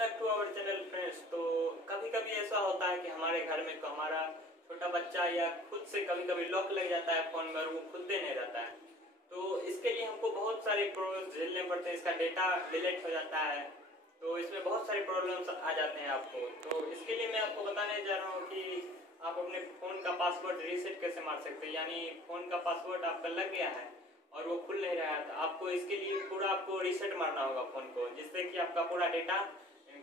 Back to our channel friends. तो कभी कभी ऐसा होता है कि हमारे घर में हमारा छोटा बच्चा या खुद से कभी कभी लॉक लग जाता है फोन में और वो खुलते नहीं रहता है। तो इसके लिए हमको बहुत सारे प्रॉब्लम झेलने पड़ते हैं। इसका डेटा डिलीट हो जाता है, तो इसमें बहुत सारे प्रॉब्लम्स आ जाते हैं आपको। तो इसके लिए मैं आपको बताने जा रहा हूँ कि आप अपने फ़ोन का पासवर्ड रीसेट कैसे मार सकते हैं। यानी फ़ोन का पासवर्ड आपका लग गया है और वो खुल नहीं रहा है, तो आपको इसके लिए पूरा आपको रीसेट मारना होगा फ़ोन को, जिससे कि आपका पूरा डेटा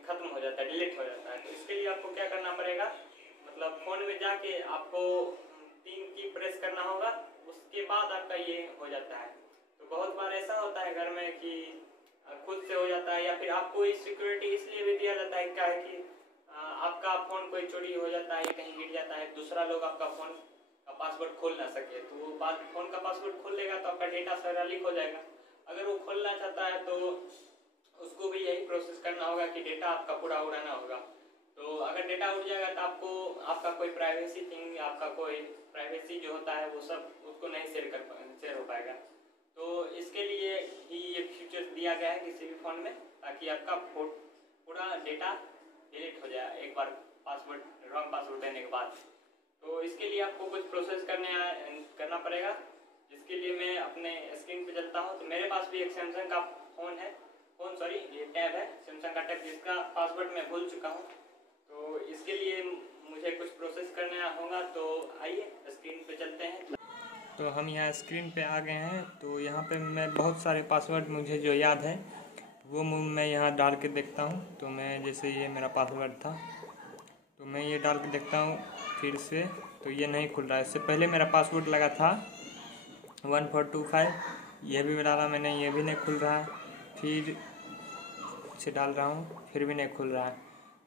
खत्म हो जाता है, डिलीट हो जाता है। तो इसके लिए आपको क्या करना पड़ेगा, मतलब फ़ोन में जाके आपको 3 की प्रेस करना होगा, उसके बाद आपका ये हो जाता है। तो बहुत बार ऐसा होता है घर में कि खुद से हो जाता है, या फिर आपको इस सिक्योरिटी इसलिए भी दिया जाता है क्या है कि आपका फ़ोन कोई चोरी हो जाता है, कहीं गिर जाता है, दूसरा लोग आपका फ़ोन का पासवर्ड खोल ना सके। तो वो फ़ोन का पासवर्ड खोल लेगा तो आपका डेटा सारा लीक हो जाएगा। अगर वो खोलना चाहता है तो उसको भी यही प्रोसेस करना होगा कि डेटा आपका पूरा उड़ाना होगा। तो अगर डेटा उड़ जाएगा तो आपको आपका कोई प्राइवेसी थिंग, आपका कोई प्राइवेसी जो होता है वो सब उसको नहीं शेयर हो पाएगा। तो इसके लिए ही ये फीचर्स दिया गया है किसी भी फ़ोन में, ताकि आपका पूरा डेटा डिलीट हो जाए एक बार रॉन्ग पासवर्ड देने के बाद। तो इसके लिए आपको कुछ प्रोसेस करना पड़ेगा, जिसके लिए मैं अपने स्क्रीन पे चलता हूँ। तो मेरे पास भी एक सैमसंग का ये टैब है, सैमसंग का टैब, जिसका पासवर्ड मैं भूल चुका हूँ। तो इसके लिए मुझे कुछ प्रोसेस करना होगा। तो आइए स्क्रीन पे चलते हैं। तो हम यहाँ स्क्रीन पे आ गए हैं। तो यहाँ पे मैं बहुत सारे पासवर्ड मुझे जो याद है वो मैं यहाँ डाल के देखता हूँ। तो मैं जैसे ये मेरा पासवर्ड था, तो मैं ये डाल के देखता हूँ फिर से, तो ये नहीं खुल रहा है। इससे पहले मेरा पासवर्ड लगा था 1425, ये भी डाला मैंने, ये भी नहीं खुल रहा है। फिर से डाल रहा हूँ, फिर भी नहीं खुल रहा है।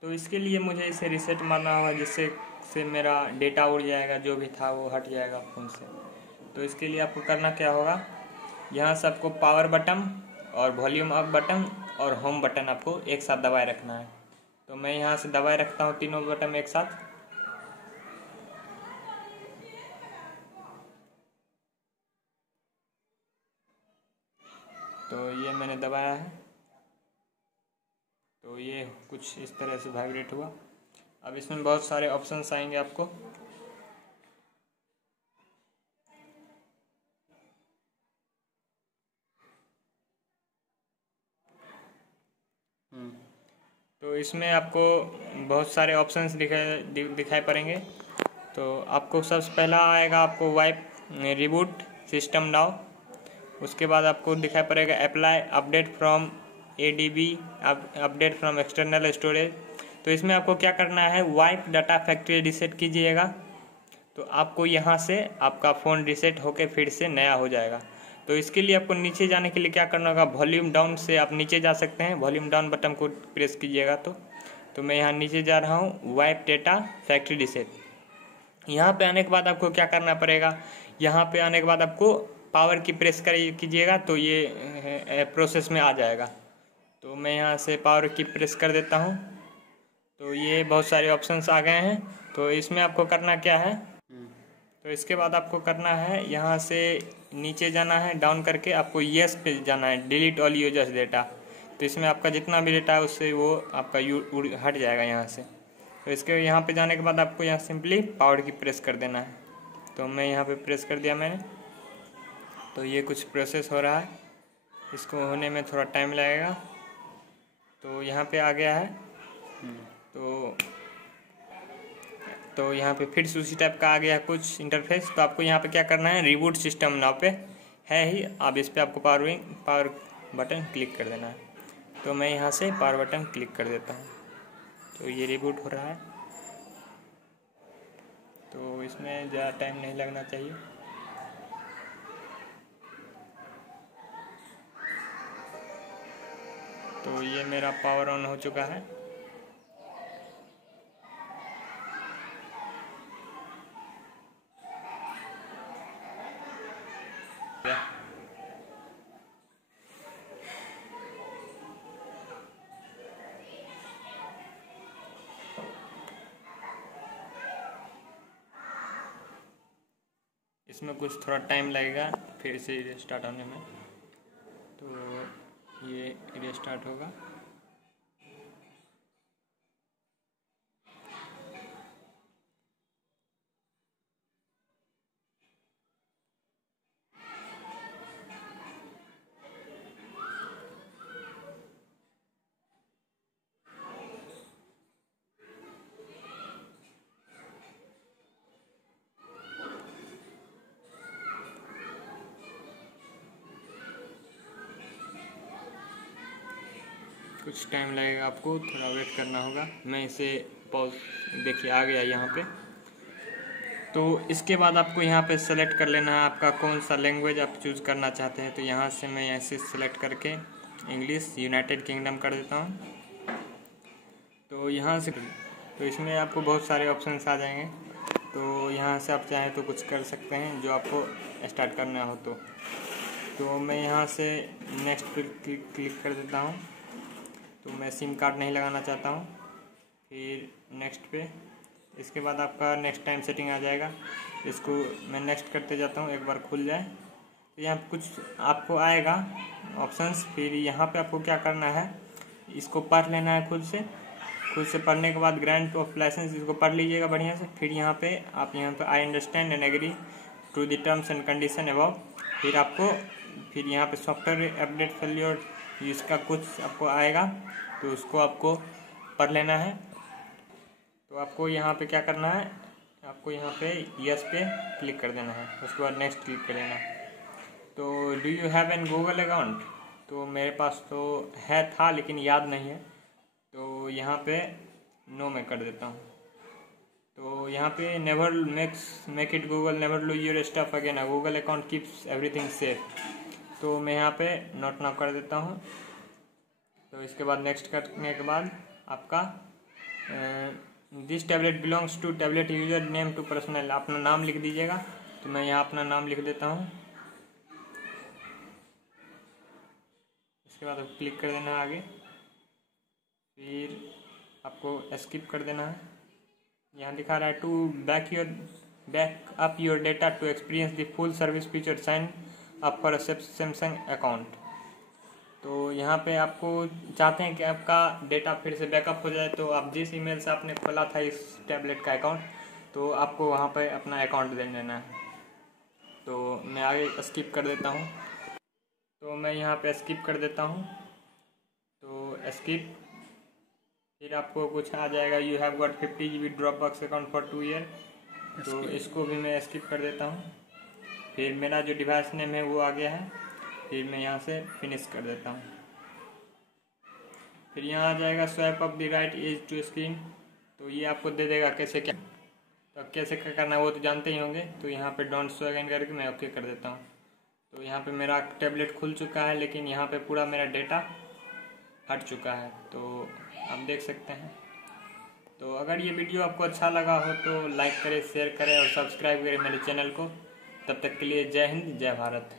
तो इसके लिए मुझे इसे रीसेट मारना होगा, जिससे मेरा डेटा उड़ जाएगा, जो भी था वो हट जाएगा फ़ोन से। तो इसके लिए आपको करना क्या होगा, यहाँ से आपको पावर बटन और वॉल्यूम अप बटन और होम बटन आपको एक साथ दबाए रखना है। तो मैं यहाँ से दबाए रखता हूँ तीनों बटन एक साथ। तो ये मैंने दबाया है, तो ये कुछ इस तरह से वाइब्रेट हुआ। अब इसमें बहुत सारे ऑप्शंस आएंगे आपको। तो इसमें आपको बहुत सारे ऑप्शंस दिखाई पड़ेंगे। तो आपको सबसे पहला आएगा आपको वाइप रिबूट सिस्टम नाउ। उसके बाद आपको दिखाई पड़ेगा apply update from ADB, update from external storage. तो इसमें आपको क्या करना है, वाइप डाटा फैक्ट्री रीसेट कीजिएगा। तो आपको यहाँ से आपका फ़ोन रीसेट होकर फिर से नया हो जाएगा। तो इसके लिए आपको नीचे जाने के लिए क्या करना होगा, वॉल्यूम डाउन से आप नीचे जा सकते हैं, वॉल्यूम डाउन बटन को प्रेस कीजिएगा। तो मैं यहाँ नीचे जा रहा हूँ, वाइप डेटा फैक्ट्री रीसेट। यहाँ पे आने के बाद आपको क्या करना पड़ेगा, यहाँ पे आने के बाद आपको पावर की प्रेस कीजिएगा, तो ये प्रोसेस में आ जाएगा। तो मैं यहाँ से पावर की प्रेस कर देता हूँ। तो ये बहुत सारे ऑप्शंस आ गए हैं। तो इसमें आपको करना क्या है, तो इसके बाद आपको करना है यहाँ से नीचे जाना है, डाउन करके आपको येस पे जाना है, डिलीट ऑल यूजर्स डेटा। तो इसमें आपका जितना भी डेटा है उससे वो आपका हट जाएगा यहाँ से। तो इसके यहाँ पे जाने के बाद आपको यहाँ सिंपली पावर की प्रेस कर देना है। तो मैं यहाँ पे प्रेस कर दिया मैंने। तो ये कुछ प्रोसेस हो रहा है, इसको होने में थोड़ा टाइम लगेगा। तो यहाँ पे आ गया है। तो यहाँ पे फिर से उसी टाइप का आ गया कुछ इंटरफेस। तो आपको यहाँ पे क्या करना है, रिबूट सिस्टम नाउ पे है ही, अब इस पर आपको पावर बटन क्लिक कर देना है। तो मैं यहाँ से पावर बटन क्लिक कर देता हूँ। तो ये रिबूट हो रहा है, तो इसमें ज़्यादा टाइम नहीं लगना चाहिए। तो ये मेरा पावर ऑन हो चुका है। इसमें कुछ थोड़ा टाइम लगेगा फिर से रिस्टार्ट होने में। तो ये रिस्टार्ट होगा। कुछ टाइम लगेगा, आपको थोड़ा वेट करना होगा। मैं इसे पॉज, देखिए आ गया यहाँ पे। तो इसके बाद आपको यहाँ पे सेलेक्ट कर लेना है आपका कौन सा लैंग्वेज आप चूज़ करना चाहते हैं। तो यहाँ से मैं ऐसे सेलेक्ट करके इंग्लिश यूनाइटेड किंगडम कर देता हूँ। तो यहाँ से तो इसमें आपको बहुत सारे ऑप्शंस आ जाएंगे। तो यहाँ से आप चाहें तो कुछ कर सकते हैं जो आपको स्टार्ट करना हो। तो मैं यहाँ से नेक्स्ट पर क्लिक कर देता हूँ। तो मैं सिम कार्ड नहीं लगाना चाहता हूँ। फिर नेक्स्ट पे, इसके बाद आपका नेक्स्ट टाइम सेटिंग आ जाएगा। इसको मैं नेक्स्ट करते जाता हूँ, एक बार खुल जाए। तो यहाँ कुछ आपको आएगा ऑप्शंस। फिर यहाँ पे आपको क्या करना है, इसको पढ़ लेना है खुद से पढ़ने के बाद ग्रांट ऑफ लाइसेंस इसको पढ़ लीजिएगा बढ़िया से। फिर यहाँ पे आप I understand and agree to the terms and condition above. फिर यहाँ पे सॉफ्टवेयर अपडेट फेल्योर, इसका कुछ आपको आएगा तो उसको आपको पढ़ लेना है। तो आपको यहाँ पे क्या करना है, आपको यहाँ पे यस पे क्लिक कर देना है, उसके बाद नेक्स्ट क्लिक कर देना है। तो do you have an Google account, तो मेरे पास तो था लेकिन याद नहीं है। तो यहाँ पे नो में कर देता हूँ। तो यहाँ पे never make it Google never lose your stuff again, Google account keeps everything safe. तो मैं यहाँ पे नोट नाउ कर देता हूँ। तो इसके बाद नेक्स्ट करने के बाद आपका this tablet belongs to tablet user name to personal, अपना नाम लिख दीजिएगा। तो मैं यहाँ अपना नाम लिख देता हूँ। इसके बाद आपको क्लिक कर देना है आगे। फिर आपको स्किप कर देना है। यहाँ दिखा रहा है to back up your data to experience the full service feature, sign up for Samsung account. तो यहाँ पे आपको चाहते हैं कि आपका डेटा फिर से बैकअप हो जाए। तो आप जिस ईमेल से आपने खोला था इस टैबलेट का अकाउंट, तो आपको वहाँ पे अपना अकाउंट दे देना है। तो मैं आगे स्किप कर देता हूँ। तो मैं यहाँ पे स्किप कर देता हूँ। तो स्किप, फिर आपको कुछ आ जाएगा you have got 50 GB Dropbox account for 2 year. तो इसको भी मैं स्किप कर देता हूँ। फिर मेरा जो डिवाइस नेम है वो आ गया है। फिर मैं यहाँ से फिनिश कर देता हूँ। फिर यहाँ आ जाएगा swipe up the right edge to screen. तो ये आपको दे देगा कैसे क्या, तो कैसे क्या करना है वो तो जानते ही होंगे। तो यहाँ पे डोंट शो अगेन करके मैं ओके कर देता हूँ। तो यहाँ पे मेरा टैबलेट खुल चुका है, लेकिन यहाँ पे पूरा मेरा डेटा हट चुका है। तो आप देख सकते हैं। तो अगर ये वीडियो आपको अच्छा लगा हो तो लाइक करें, शेयर करें और सब्सक्राइब करें मेरे चैनल को। तब तक के लिए जय हिंद, जय भारत।